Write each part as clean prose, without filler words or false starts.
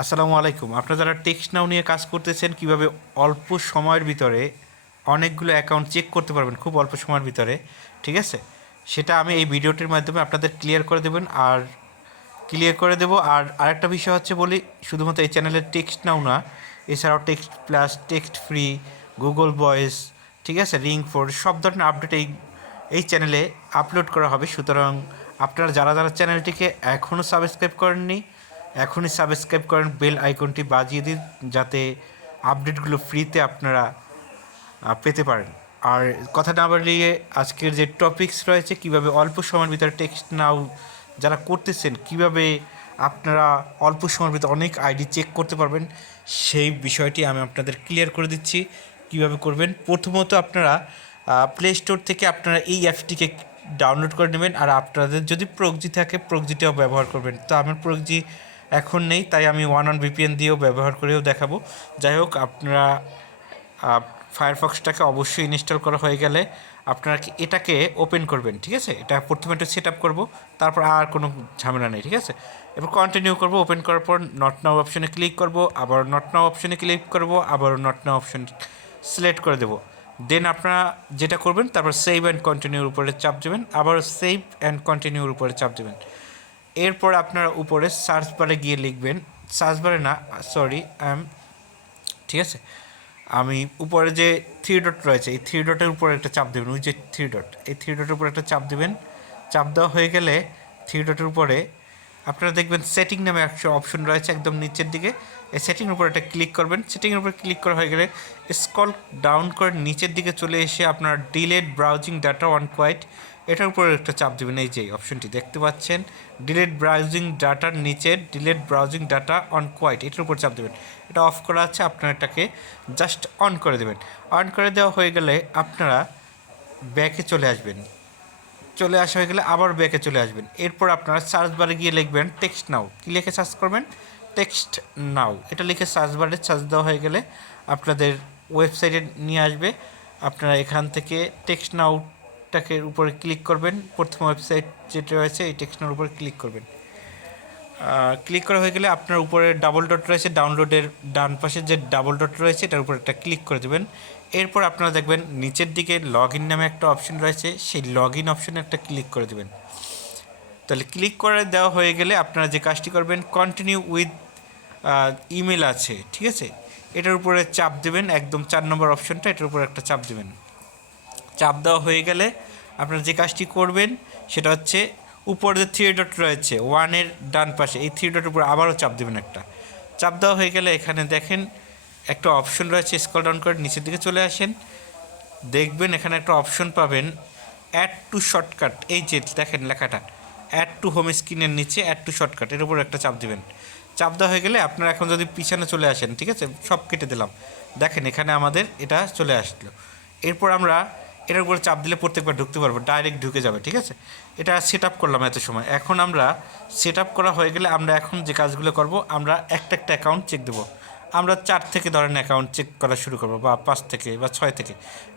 আসসালামু আলাইকুম। আপনারা যারা টেক্সট নাও নিয়ে কাজ করতেছেন, কিভাবে অল্প সময়ের ভিতরে অনেকগুলো অ্যাকাউন্ট চেক করতে পারবেন খুব অল্প সময়ের ভিতরে, ঠিক আছে? সেটা আমি এই ভিডিওটির মাধ্যমে আপনাদের ক্লিয়ার করে দেবো। আর আরেকটা বিষয় হচ্ছে বলি, শুধুমাত্র এই চ্যানেলের টেক্সট নাও না, এছাড়াও text plus, text free, Google voice, ঠিক আছে, রিং ফোর, সব ধরনের আপডেট এই চ্যানেলে আপলোড করা হবে। সুতরাং আপনারা যারা যারা চ্যানেলটিকে এখনও সাবস্ক্রাইব করেননি, এখনই সাবস্ক্রাইব করেন, বেল আইকনটি বাজিয়ে দিন, যাতে আপডেটগুলো ফ্রিতে আপনারা পেতে পারেন। আর কথা না বাড়িয়ে আজকের যে টপিকস রয়েছে, কিভাবে অল্প সময়ের ভিতরে টেক্সট নাও যারা করতেছেন, কিভাবে আপনারা অল্প সময়ের ভিতরে অনেক আইডি চেক করতে পারবেন, সেই বিষয়টি আমি আপনাদের ক্লিয়ার করে দিচ্ছি কিভাবে করবেন। প্রথমত আপনারা প্লে স্টোর থেকে আপনারা এই অ্যাপটিকে ডাউনলোড করে নেবেন। আর আপনাদের যদি প্রোগজি থাকে, প্রোগজিটাও ব্যবহার করবেন। তো আমার প্রোগজি এখন নেই, তাই আমি VPN দিয়েও ব্যবহার করেও দেখাবো। যাই হোক, আপনারা ফায়ারফক্সটাকে অবশ্যই ইনস্টল করা হয়ে গেলে আপনারা এটাকে ওপেন করবেন, ঠিক আছে? এটা প্রথমে একটু সেট আপ করবো, তারপর আর কোনো ঝামেলা নেই, ঠিক আছে? এবার কন্টিনিউ করবো। ওপেন করার পর নট নাও অপশনে ক্লিক করব, আবার নট নাও অপশনে ক্লিক করব, আবার নট নাও অপশন সিলেক্ট করে দেবো। দেন আপনারা যেটা করবেন, তারপর সেভ অ্যান্ড কন্টিনিউর উপরে চাপ দেবেন, আবার সেভ অ্যান্ড কন্টিনিউর উপরে চাপ দেবেন। এরপর আপনারা উপরে সার্চ বারে গিয়ে লিখবেন, সার্চ বারে না, সরি, ঠিক আছে, আমি উপরে যে থ্রি ডট রয়েছে, এই থ্রি ডটের উপরে একটা চাপ দেবেন, ওই যে থ্রি ডট, এই থ্রি ডটের উপরে একটা চাপ দেবেন। চাপ দেওয়া হয়ে গেলে থ্রি ডটের উপরে আপনারা দেখবেন সেটিং নামে একটা অপশন রয়েছে একদম নিচের দিকে। এই সেটিংয়ের উপর একটা ক্লিক করবেন। সেটিংয়ের উপর ক্লিক করা হয়ে গেলে স্ক্রল ডাউন করে নিচের দিকে চলে এসে আপনার delete browsing data on quite, এটার উপরে একটা চাপ দেবেন। এই যে অপশনটি দেখতে পাচ্ছেন, ডিলেট ব্রাউজিং ডাটার নিচে delete browsing data on quite, এটার উপর চাপ দেবেন। এটা অফ করা আছে, আপনারা এটাকে জাস্ট অন করে দেবেন। অন করে দেওয়া হয়ে গেলে আপনারা ব্যাকে চলে আসবেন। চলে আসা হয়ে গেলে আবার ব্যাকে চলে আসবেন। এরপর আপনারা সার্চ বারে গিয়ে লিখবেন টেক্সট নাও। কী লিখে সার্চ করবেন? টেক্সট নাও, এটা লিখে সার্চ বারে সার্চ দেওয়া হয়ে গেলে আপনাদের ওয়েবসাইটে নিয়ে আসবে। আপনারা এখান থেকে টেক্সট নাওটাকে উপরে ক্লিক করবেন। প্রথম ওয়েবসাইট যেটা রয়েছে, এই টেক্সট নাওর উপরে ক্লিক করবেন। ক্লিক করা হয়ে গেলে আপনার উপরে ডাবল ডট রয়েছে, ডাউনলোডের ডান পাশে যে ডাবল ডট রয়েছে, এটার উপর একটা ক্লিক করে দেবেন। এরপর আপনারা দেখবেন নিচের দিকে লগ ইন নামে একটা অপশন রয়েছে, সেই লগ ইন অপশনে একটা ক্লিক করে দেবেন। তাহলে ক্লিক করে দেওয়া হয়ে গেলে আপনারা যে কাজটি করবেন, কন্টিনিউ উইথ ইমেল আছে, ঠিক আছে, এটার উপরে চাপ দেবেন। একদম 4 নম্বর অপশনটা, এটার উপরে একটা চাপ দেবেন। চাপ দেওয়া হয়ে গেলে আপনারা যে কাজটি করবেন সেটা হচ্ছে, উপরে যে থ্রি ডট রয়েছে ওয়ানের ডান পাশে, এই থ্রি ডটের উপর আবারও চাপ দেবেন একটা। চাপ দেওয়া হয়ে গেলে এখানে দেখেন একটা অপশন রয়েছে, স্ক্রল ডাউন করে নিচের দিকে চলে আসেন। দেখবেন এখানে একটা অপশন পাবেন, অ্যাড টু শর্টকাট। এই যে দেখেন লেখাটা, অ্যাড টু হোম স্ক্রিনের নিচে অ্যাড টু শর্টকাট, এর উপর একটা চাপ দেবেন। চাপ দেওয়া হয়ে গেলে আপনারা এখন যদি পিছনে চলে আসেন, ঠিক আছে, সব কেটে দিলাম, দেখেন এখানে আমাদের এটা চলে আসলো। এরপর আমরা এটার উপর চাপ দিলে প্রত্যেকবার ঢুকতে পারবো, ডাইরেক্ট ঢুকে যাবে, ঠিক আছে? এটা সেট আপ করলাম এত সময়। এখন আমরা সেট আপ করা হয়ে গেলে আমরা এখন যে কাজগুলো করব, আমরা একটা একটা অ্যাকাউন্ট চেক দেবো। আমরা 4 থেকে ধরেন অ্যাকাউন্ট চেক করা শুরু করবো, বা 5 থেকে বা 6 থেকে।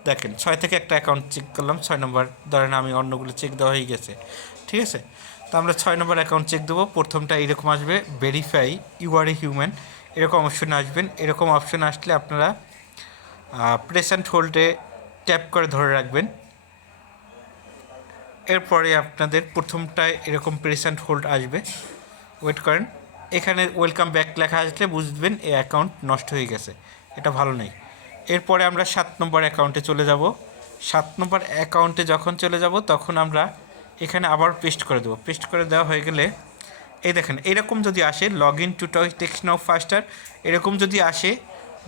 দেখেন 6 থেকে একটা অ্যাকাউন্ট চেক করলাম, 6 নম্বর ধরেন, আমি অন্যগুলো চেক দেওয়া হয়ে গেছে, ঠিক আছে? তো আমরা 6 নম্বর অ্যাকাউন্ট চেক দেবো। প্রথমটা এরকম আসবে, verify you are a human, এরকম অপশনে আসবেন। এরকম অপশন আসলে আপনারা প্রেস অ্যান্ড হোল্ডে ট্যাপ করে ধরে রাখবেন। এরপরে আপনাদের প্রথমটায় এরকম প্রেস অ্যান্ড হোল্ড আসবে, ওয়েট করেন। এখানে ওয়েলকাম ব্যাক লেখা আসলে বুঝবেন এই অ্যাকাউন্ট নষ্ট হয়ে গেছে, এটা ভালো নেই। এরপরে আমরা 7 নম্বর অ্যাকাউন্টে চলে যাব। 7 নম্বর অ্যাকাউন্টে যখন চলে যাব, তখন আমরা এখানে আবার পেস্ট করে দেবো। পেস্ট করে দেওয়া হয়ে গেলে এই দেখেন এরকম যদি আসে, log in to text now faster, এরকম যদি আসে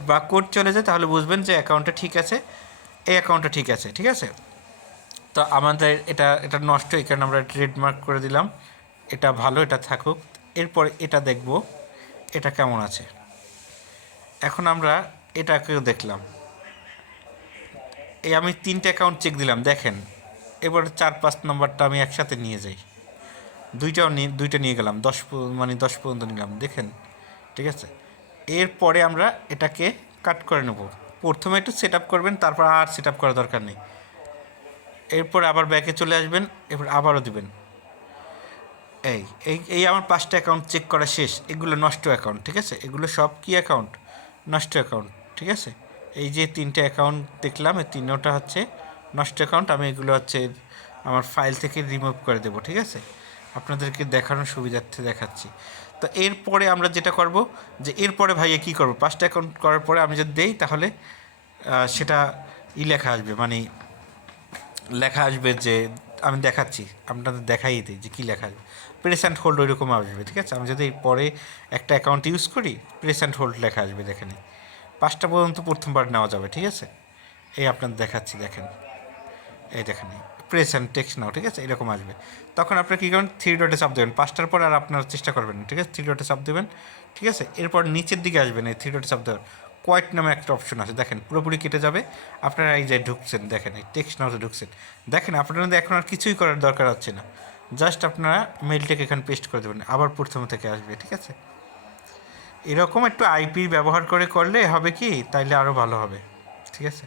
বা কোড চলে যায়, তাহলে বুঝবেন যে অ্যাকাউন্টটা ঠিক আছে, এই অ্যাকাউন্টটা ঠিক আছে, ঠিক আছে? তো আমাদের এটা এটা নষ্ট, এই কারণে আমরা ট্রেডমার্ক করে দিলাম। এটা ভালো, এটা থাকুক। এরপর এটা দেখব এটা কেমন আছে। এখন আমরা এটাকেও দেখলাম। এই আমি 3টে অ্যাকাউন্ট চেক দিলাম, দেখেন। এবার 4-5 নম্বরটা আমি একসাথে নিয়ে যাই, দুইটা নিয়ে গেলাম, 10 পর্যন্ত নিলাম, দেখেন, ঠিক আছে? এরপরে আমরা এটাকে কাট করে নেব। প্রথমে একটু সেট আপ করবেন, তারপর আর সেট আপ করার দরকার নেই। এরপর আবার ব্যাকে চলে আসবেন, এরপর আবারও দিবেন। এই এই এই আমার 5টা অ্যাকাউন্ট চেক করা শেষ। এগুলো নষ্ট অ্যাকাউন্ট, ঠিক আছে? এগুলো সব কি অ্যাকাউন্ট? নষ্ট অ্যাকাউন্ট, ঠিক আছে? এই যে 3টে অ্যাকাউন্ট দেখলাম, এই 3টা হচ্ছে নষ্ট অ্যাকাউন্ট। আমি এগুলো হচ্ছে আমার ফাইল থেকে রিমুভ করে দেবো, ঠিক আছে? আপনাদেরকে দেখানোর সুবিধার্থে দেখাচ্ছি। তো এরপরে আমরা যেটা করব, যে এরপরে ভাইয়া কী করবো, 5টা অ্যাকাউন্ট করার পরে আমি যদি দেই তাহলে সেটা লেখা আসবে, মানে লেখা আসবে যে আমি দেখাচ্ছি, আপনাদের দেখাই দিই যে কী লেখা আসবে। প্রেস অ্যান্ড হোল্ড ওইরকম আসবে, ঠিক আছে? আমি যদি পরে একটা অ্যাকাউন্ট ইউজ করি, প্রেস অ্যান্ড হোল্ড লেখা আসবে, দেখেন 5টা পর্যন্ত প্রথমবার নেওয়া যাবে, ঠিক আছে? এই আপনাদের দেখাচ্ছি, দেখেন, এই দেখেন, প্রেস অ্যান্ড টেক্সট নাও, ঠিক আছে? এরকম আসবে। তখন আপনার কী করবেন, 3 ডটে চাপ দেবেন, 5টার পর আর আপনার চেষ্টা করবেন না, ঠিক আছে? 3 ডটে চাপ দেবেন, ঠিক আছে? এরপর নিচের দিকে আসবেন, এই 3 ডটে চাপ দেবেন, কোয়াইট নামে একটা অপশন আছে, দেখেন পুরোপুরি কেটে যাবে। আপনারা এই যে ঢুকছেন, দেখেন এই টেক্সট নাওতে ঢুকছেন, দেখেন আপনাদের এখন আর কিছুই করার দরকার হচ্ছে না। জাস্ট আপনারা মেলটাকে এখানে পেস্ট করে দেবেন, আবার প্রথম থেকে আসবে, ঠিক আছে? এরকম একটু আইপি ব্যবহার করে করলে হবে কি, তাইলে আরও ভালো হবে, ঠিক আছে?